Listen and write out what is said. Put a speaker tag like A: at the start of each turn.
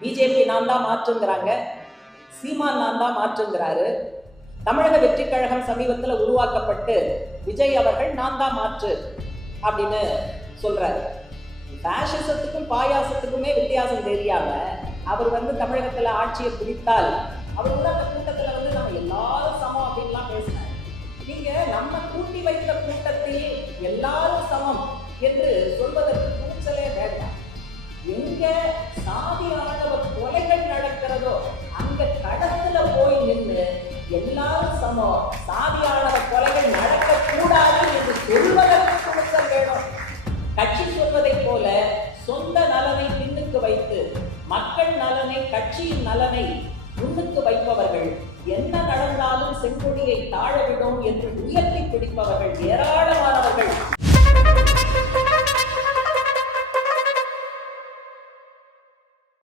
A: BJP நான் தான் மாற்றுங்கிறாங்க. சீமான் நான் தான் மாற்றுங்கிறாரு. தமிழக வெற்றி கழகம் சமீபத்தில் உருவாக்கப்பட்டு விஜய் அவர்கள் நான் தான் மாற்று அப்படின்னு சொல்றாரு. ஃபேஷிசத்துக்கும் பாயாசத்துக்குமே வித்தியாசம் தெரியாம அவர் வந்து தமிழகத்துல ஆட்சியை பிடித்தால் அவர் வந்து அந்த கூட்டத்துல வந்து நம்ம எல்லாரும் சமம் அப்படின்லாம் பேசினார். நீங்க நம்ம கூட்டி வைத்த கூட்டத்தில் எல்லாரும் சமம் என்று சொல்வதற்கு சொன்னோம் சமம் கொலைகள் நடக்கக்கூடாது என்று சொல்வதற்கு துணிச்சல் வேணும் கட்சி சொல்வதைப் போல சொந்த நலனை பின்னுக்கு வைத்து மக்கள் நலனை கட்சியின் நலனை முன்னுக்கு வைப்பவர்கள் என்ன நடந்தாலும் செங்கொடியை தாழவிடும் என்று உயர்த்தி பிடிப்பவர்கள் ஏராளம்